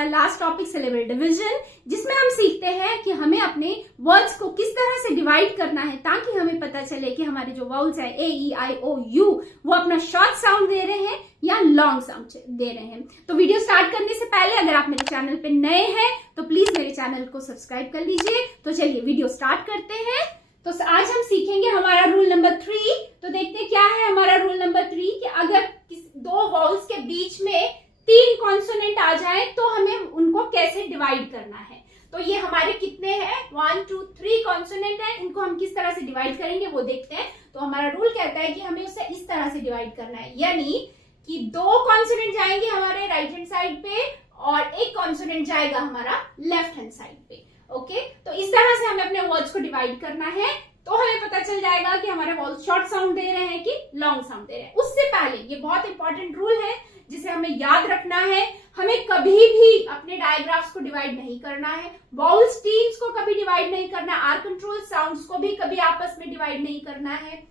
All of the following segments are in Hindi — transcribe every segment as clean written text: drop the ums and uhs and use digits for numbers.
हमारा लास्ट टॉपिक सिलेबल डिवीजन, जिसमें हम सीखते हैं कि हमें अपने वर्ड्स को किस तरह से डिवाइड करना है ताकि हमें पता चले कि हमारे जो वाउल्स है ए ई आई ओ यू वो अपना शॉर्ट साउंड दे रहे हैं या लॉन्ग साउंड दे रहे हैं। तो वीडियो स्टार्ट करने से पहले अगर आप मेरे चैनल पे नए हैं तो प्लीज मेरे चैनल को सब्सक्राइब कर लीजिए। तो चलिए वीडियो स्टार्ट करते हैं। तो आज हम सीखेंगे हमारा रूल नंबर 3। तो देखते हैं क्या है हमारा रूल नंबर 3 कि अगर दो वाउल्स के बीच में 3 कॉन्सोनेंट आ जाए तो हमें उनको कैसे डिवाइड करना है। तो ये हमारे कितने हैं 1 2 3 कॉन्सोनेंट है, इनको हम किस तरह से डिवाइड करेंगे वो देखते हैं। तो हमारा रूल कहता है कि हमें उसे इस तरह से डिवाइड करना है, यानी कि 2 कॉन्सोनेंट जाएंगे हमारे राइट हैंड साइड पे और 1 कॉन्सोनेंट जाएगा हमारा लेफ्ट हैंड साइड पे। ओके, तो इस तरह से हमें अपने वर्ड्स को डिवाइड करना है। तो हमें पता चल जाएगा कि हमारे वर्ड्स शॉर्ट साउंड दे रहे हैं कि लॉन्ग साउंड दे रहे हैं। उससे पहले ये बहुत इंपॉर्टेंट रूल है जिसे हमें याद रखना है, हमें कभी भी अपने डायग्राफ्स को डिवाइड नहीं करना है, वाउल्स टीम्स को कभी डिवाइड नहीं करना, आर कंट्रोल साउंड्स को भी कभी आपस में डिवाइड नहीं करना है,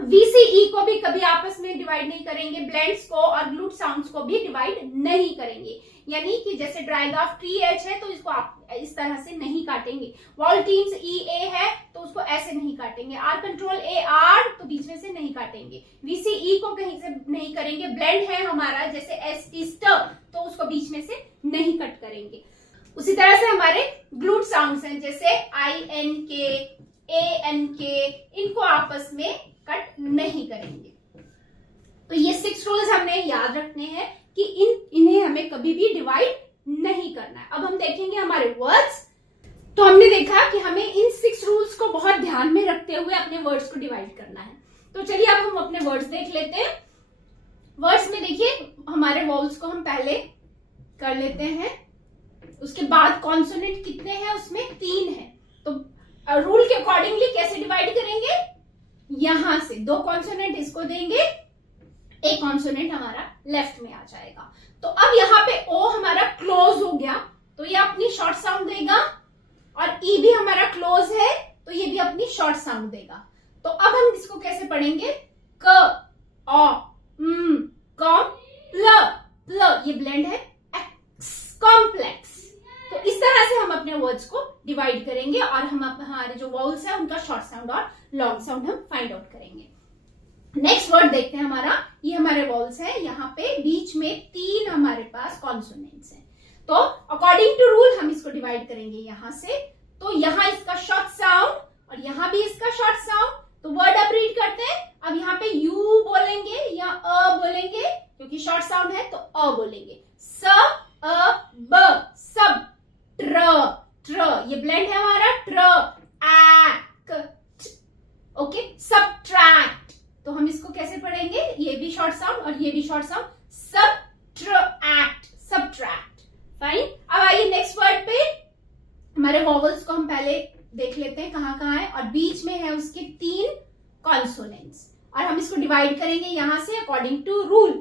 VCE को भी कभी आपस में डिवाइड नहीं करेंगे, ब्लेंड्स को और ग्लूट साउंड्स को भी डिवाइड नहीं करेंगे। यानी कि जैसे ट्राइग्राफ TH है तो इसको आप इस तरह से नहीं काटेंगे, वॉल टीम्स EA है तो उसको ऐसे नहीं काटेंगे, आर कंट्रोल AR तो बीच में से नहीं काटेंगे, VCE को कहीं से नहीं करेंगे, ब्लेंड है हमारा जैसे ST स्टर तो उसको बीच में से नहीं कट करेंगे। उसी तरह से हमारे ग्लूट साउंड्स हैं जैसे INK ANK, इनको आपस में कट नहीं करेंगे। तो ये 6 रूल्स हमने याद रखने हैं कि इन्हें हमें कभी भी डिवाइड नहीं करना है। अब हम देखेंगे हमारे वर्ड्स। तो हमने देखा कि हमें इन 6 रूल्स को बहुत ध्यान में रखते हुए अपने वर्ड्स को डिवाइड करना है। तो चलिए अब हम अपने वर्ड्स देख लेते हैं। वर्ड्स में देखिए हमारे वाउल्स को हम पहले कर लेते हैं, उसके बाद कॉन्सोनेंट कितने हैं उसमें 3 है। तो रूल के अकॉर्डिंगली कैसे डिवाइड करेंगे, यहां से 2 कॉन्सोनेंट इसको देंगे, 1 कॉन्सोनेंट हमारा लेफ्ट में आ जाएगा। तो अब यहाँ पे O हमारा क्लोज हो गया तो ये अपनी शॉर्ट साउंड देगा, और E भी हमारा क्लोज है तो ये भी अपनी शॉर्ट साउंड देगा। तो अब हम इसको कैसे पढ़ेंगे, क ओ कॉम प्ल, ये ब्लेंड है, कॉम्प्लेक्स। तो इस तरह से हम अपने वर्ड्स को डिवाइड करेंगे और हम हमारे जो वाउल्स है उनका शॉर्ट साउंड और लॉन्ग साउंड हम फाइंड आउट करेंगे। नेक्स्ट वर्ड देखते हैं हमारा, ये हमारे वाउल्स है, यहाँ पे बीच में 3 हमारे पास कॉन्सोनेंट्स हैं। तो अकॉर्डिंग टू रूल हम इसको डिवाइड करेंगे यहाँ से। तो यहाँ इसका शॉर्ट साउंड और यहाँ भी इसका शॉर्ट साउंड। तो वर्ड अब रीड करते हैं। अब यहाँ पे यू बोलेंगे या अ बोलेंगे, क्योंकि शॉर्ट साउंड है तो अ बोलेंगे। स अ ब, सब, ट्र ट्र, ये ब्लेंड है हमारा, ट्र ओके, सबट्रैक्ट। तो हम इसको कैसे पढ़ेंगे, ये भी शॉर्ट साउंड और ये भी short sound, subtract, subtract. Fine. अब आइए नेक्स्ट वर्ड पे, हमारे वॉवल्स को हम पहले देख लेते हैं कहाँ कहाँ है, और बीच में है उसके 3 कॉन्सोनेंट्स और हम इसको डिवाइड करेंगे यहां से अकॉर्डिंग टू रूल।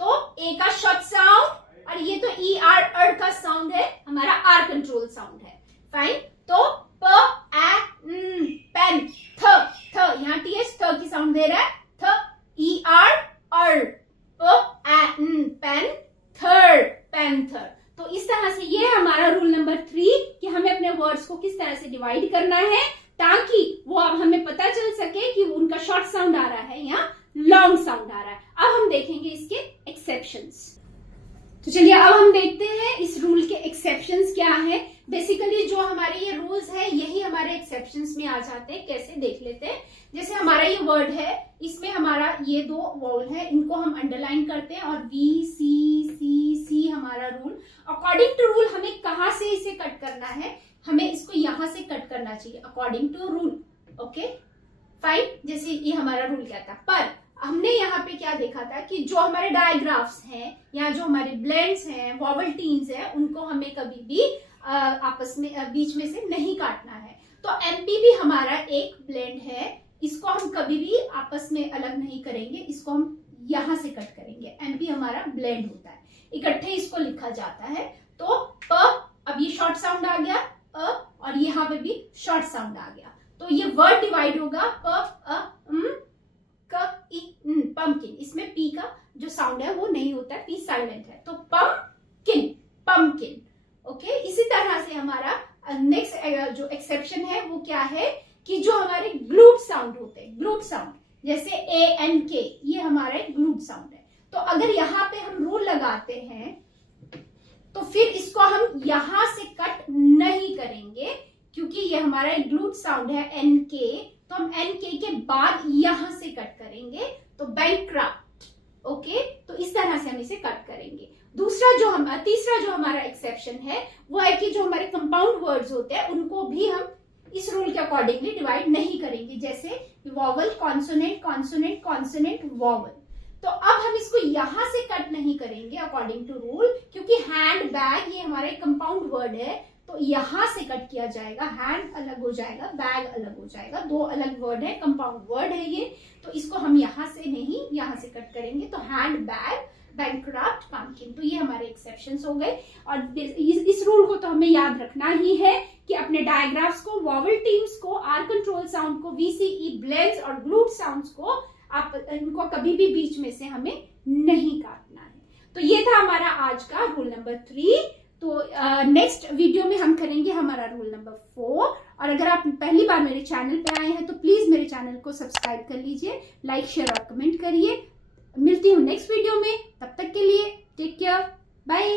तो ए का शॉर्ट साउंड और ये तो ER का साउंड है, हमारा आर कंट्रोल साउंड है। फाइन। तो प पेन, थ थ, यहाँ TH थ की साउंड दे रहा है, थ ER पेन, थर्ड, पैंथर। तो इस तरह से ये हमारा रूल नंबर 3 कि हमें अपने वर्ड्स को किस तरह से डिवाइड करना है ताकि वो अब हमें पता चल सके कि उनका शॉर्ट साउंड आ रहा है या लॉन्ग साउंड आ रहा है। अब हम देखेंगे इसके एक्सेप्शंस। तो चलिए अब हम देखते हैं इस रूल के एक्सेप्शंस क्या है। बेसिकली जो हमारे ये रूल्स है यही हमारे एक्सेप्शंस में आ जाते हैं। कैसे देख लेते हैं, जैसे हमारा ये वर्ड है, इसमें हमारा ये 2 वाउल है, इनको हम अंडरलाइन करते हैं और VCC हमारा रूल। अकॉर्डिंग टू रूल हमें कहाँ से इसे कट करना है, हमें इसको यहां से कट करना चाहिए according to rule. Okay fine, जैसे ये हमारा रूल क्या था। पर हमने यहाँ पे क्या देखा था कि जो हमारे डायग्राफ्स हैं या जो हमारे ब्लेंड्स हैं, वॉवल टीम्स हैं, उनको हमें कभी भी आपस में बीच में से नहीं काटना है। तो MP भी हमारा एक ब्लेंड है, इसको हम कभी भी आपस में अलग नहीं करेंगे, इसको हम यहां से कट करेंगे। MP हमारा ब्लेंड होता है, इकट्ठे इसको लिखा जाता है। तो प, अब ये शॉर्ट साउंड आ गया और यहाँ पे भी शॉर्ट साउंड आ गया। तो ये वर्ड डिवाइड होगा पंपकिन। इसमें P का जो साउंड है वो नहीं होता है, P साइलेंट है। तो पंपकिन, पंपकिन। नेक्स्ट जो एक्सेप्शन है वो क्या है कि जो हमारे ग्लूट साउंड होते हैं, ग्लूट साउंड जैसे ए एन के, ये हमारा ग्लूट साउंड है। तो अगर यहाँ पे हम रूल लगाते हैं तो फिर इसको हम यहां से कट नहीं करेंगे, क्योंकि ये हमारा ग्लूट साउंड है एन के, तो हम एन के बाद यहां से कट करेंगे, तो बैंकक्रप्ट। ओके, तो इस तरह से हम इसे कट करेंगे। तीसरा जो हमारा एक्सेप्शन है वो है कि जो हमारे कंपाउंड वर्ड्स होते हैं उनको भी हम इस रूल के अकॉर्डिंगली डिवाइड नहीं करेंगे, जैसे vowel, consonant, consonant, consonant, vowel. तो अब हम इसको यहां से कट नहीं करेंगे अकॉर्डिंग टू रूल, क्योंकि हैंड, बैग ये हमारे कंपाउंड वर्ड है, तो यहां से कट किया जाएगा। हैंड अलग हो जाएगा, बैग अलग हो जाएगा, दो अलग वर्ड है, कंपाउंड वर्ड है ये, तो इसको हम यहां से नहीं, यहां से कट करेंगे। तो हैंड, बैग, बैंकक्रप्ट, पम्पकिन, तो ये हमारे एक्सेप्शंस हो गए। और इस रूल को तो हमें याद रखना ही है कि अपने डायग्राफ्स को, वॉवल टीम्स को, आर कंट्रोल साउंड को, वीसीई, ब्लेंड्स और ग्लूट साउंड्स को आप इनको कभी भी बीच में से हमें नहीं काटना है। तो ये था हमारा आज का रूल नंबर 3। तो नेक्स्ट वीडियो में हम करेंगे हमारा रूल नंबर 4। और अगर आप पहली बार मेरे चैनल पे आए हैं तो प्लीज मेरे चैनल को सब्सक्राइब कर लीजिए, लाइक, शेयर और कमेंट करिए। मिलती हूँ नेक्स्ट वीडियो में, तब तक के लिए टेक केयर, बाय।